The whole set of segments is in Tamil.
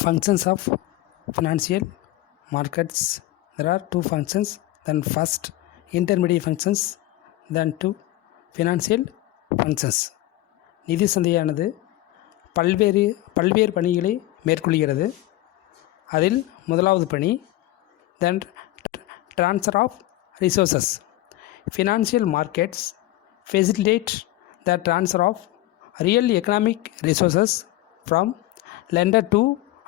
Functions of financial markets. There are two functions. Then first intermediate functions, then two financial functions. நிதி சந்தையானது பல்வேறு பணிகளை மேற்கொள்கிறது. அதில் முதலாவது பணி then transfer of resources. Financial markets facilitate the transfer of real economic resources from lender to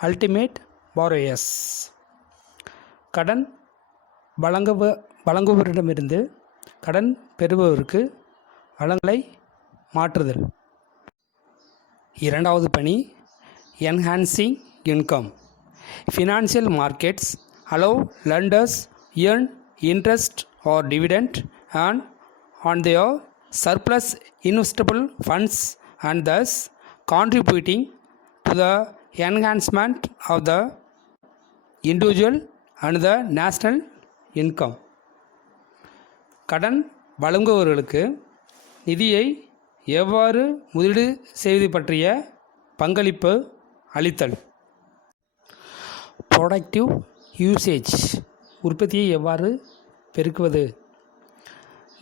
ultimate borrowers. கடன் வழங்குபவரிடமிருந்து கடன் பெறுபவருக்கு வளங்களை மாற்றுதல். இரண்டாவது பணி enhancing income. Financial markets allow lenders earn interest or dividend on their surplus investable funds and thus contributing to the enhancement of the individual and the national income. கடன் வழங்குபவர்களுக்கு நிதியை எவ்வாறு முதலீடு செய்வது பற்றிய பங்களிப்பு அளித்தல். ப்ரொடக்டிவ் யூசேஜ், உற்பத்தியை எவ்வாறு பெருக்குவது.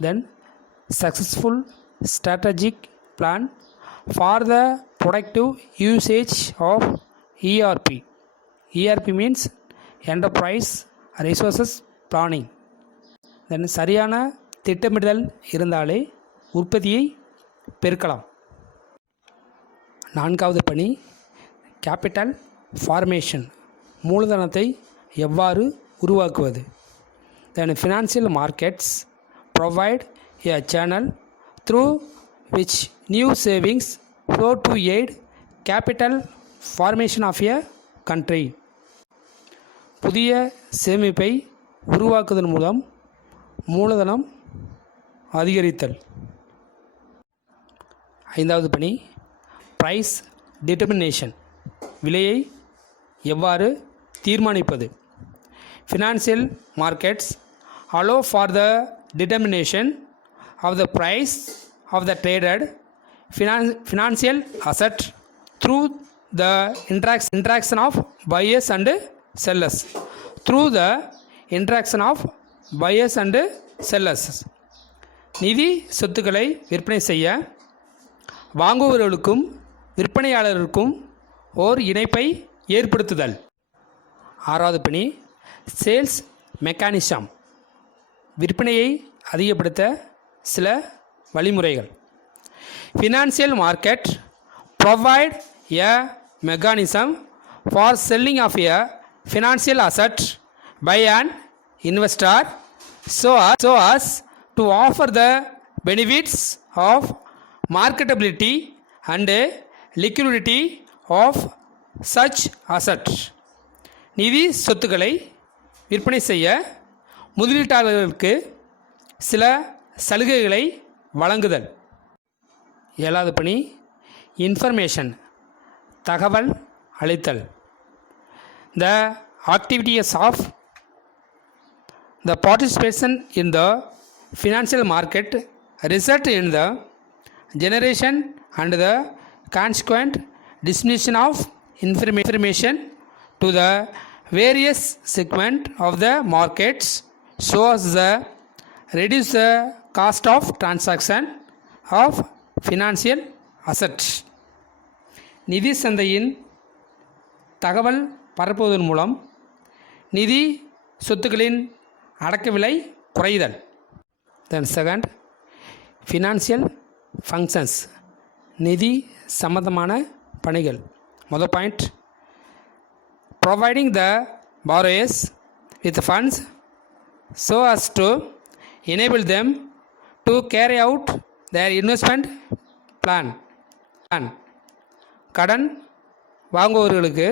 Then successful strategic plan for the productive usage of ERP. ERP means enterprise resources planning. Then சரியான திட்டமிடுதல் இருந்தாலே உற்பத்தியை பெருக்கலாம். நான்காவது பணி கேபிட்டல் ஃபார்மேஷன், மூலதனத்தை எவ்வாறு உருவாக்குவது. Then financial markets provide a channel through which new savings flow to aid capital formation of a country. புதிய சேமிப்பை உருவாக்குவதன் மூலம் மூலதனம் அதிகரித்தல். ஐந்தாவது பணி ப்ரைஸ் டிட்டர்மினேஷன், விலையை எவ்வாறு தீர்மானிப்பது. Financial markets allow for the determination of the price of the traded financial asset through the interaction of buyers and sellers. Through the interaction of buyers and sellers. நிதி சொத்துக்களை விற்பனை செய்ய வாங்குபவர்களுக்கும் விற்பனையாளருக்கும் ஓர் இணைப்பை ஏற்படுத்துதல். ஆறாவது பணி சேல்ஸ் மெக்கானிசம், விற்பனையை அதிகப்படுத்த சில வழிமுறைகள். Financial market provide a mechanism for selling of a financial asset by an investor so as to offer the benefits of marketability and liquidity of such asset. நிதி சொத்துக்களை விற்பனை செய்ய முதலீட்டாளர்களுக்கு சில சலுகைகளை வழங்குதல். ஏழாவது பணி இன்ஃபர்மேஷன், தகவல் அளித்தல். The activities of the participation in the financial market result in the generation and the consequent dissemination of information to the various segments of the markets so as the reduce the cost of transaction of financial assets. நிதி சந்தையின் தகவல் பரப்புவதன் மூலம் நிதி சொத்துக்களின் அடக்க விலை குறைதல். தென் செகண்ட் ஃபினான்சியல் ஃபங்க்ஷன்ஸ், நிதி சம்பந்தமான பணிகள். முதல் point providing the borrowers with funds so as to enable them to carry out their investment plan. கடன் வாங்குபவர்களுக்கு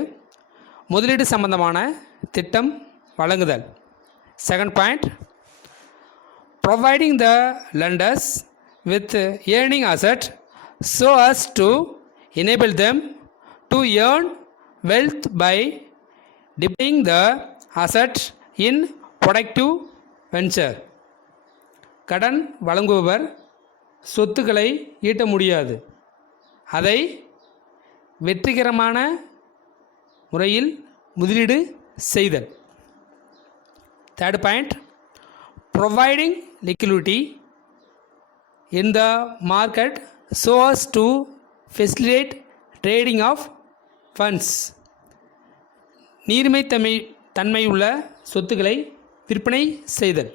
முதலீடு சம்பந்தமான திட்டம் வழங்குதல். Second point providing the lenders with earning asset so as to enable them to earn wealth by deploying the asset in productive venture. கடன் வழங்குபவர் சொத்துக்களை ஈட்ட முடியாது, அதை வெற்றிகரமான முறையில் முதலீடு செய்தல். Third point, providing liquidity in the market so as to facilitate trading of funds. நீர்மை தன்மையுள்ள சொத்துக்களை விற்பனை செய்தல்.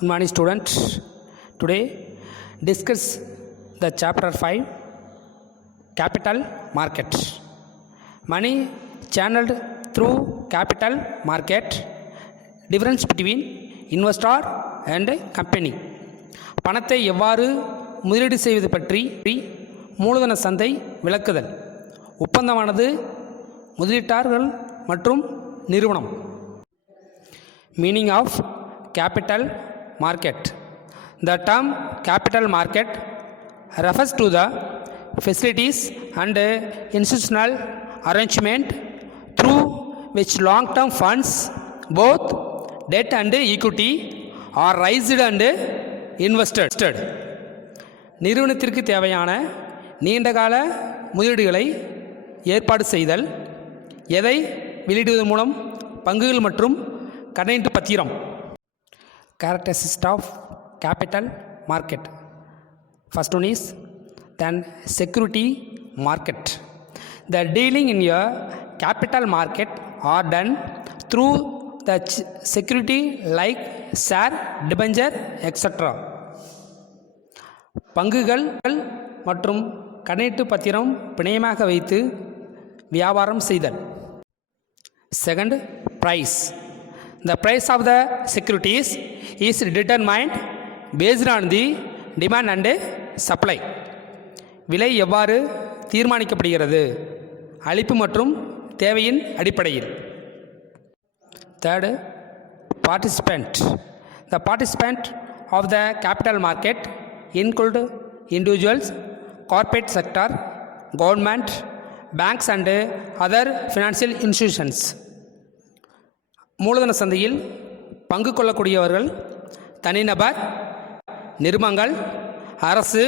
Good morning students. Today discuss the chapter 5, capital market. Money channeled through capital market, difference between investor and company. பணத்தை எவ்வாறு முதலீடு செய்வது பற்றி மூலதன சந்தை விளக்குதல். ஒப்பந்தமானது முதலீட்டாளர்கள் மற்றும் நிறுவனம். Meaning of capital market. The term capital market refers to the facilities and institutional arrangement through which long-term funds, both debt and equity, are raised and invested. நிறுவனத்திற்கு தேவையான நீண்டகால முதலீடுகளை ஏற்பாடு செய்தல். எதை வெளியிடுவதன் மூலம்? பங்குகள் மற்றும் கடனீட்டு பத்திரம். Characteristics of capital market. First one is then security market. The dealing in a capital market are done through the security like share, debenture, etc. பங்குகள் மற்றும் கடனீட்டு பத்திரம் பிணையமாக வைத்து வியாபாரம் செய்தல். Second, price. The price of the securities is determined based on the demand and supply. விலை எவ்வாறு தீர்மானிக்கப்படுகிறது? அளிப்பு மற்றும் தேவையின் அடிப்படையில். Third, participant. The participant of the capital market include individuals, corporate sector, government, banks and other financial institutions. மூலதன சந்தையில் பங்கு கொள்ளக்கூடியவர்கள் தனிநபர், நிறுவனங்கள், அரசு,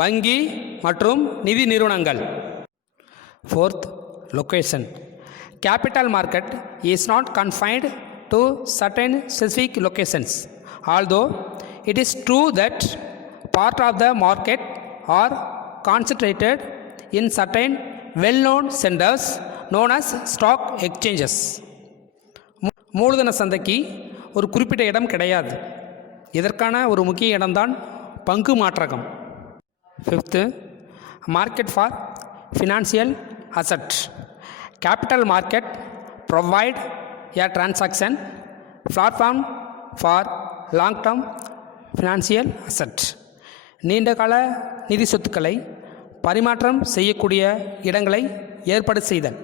வங்கி மற்றும் நிதி நிறுவனங்கள். Fourth, location. Capital market is not confined to certain specific locations, although it is true that part of the market are concentrated in certain well-known centers known as stock exchanges. மூலதன சந்தைக்கு ஒரு குறிப்பிட்ட இடம் கிடையாது. இதற்கான ஒரு முக்கிய இடம்தான் பங்கு மாற்றகம். Fifth, market for financial asset. Capital market provide a transaction platform for long-term financial asset. நீண்டகால நிதி சொத்துக்களை பரிமாற்றம் செய்யக்கூடிய இடங்களை ஏற்பாடு செய்தல்.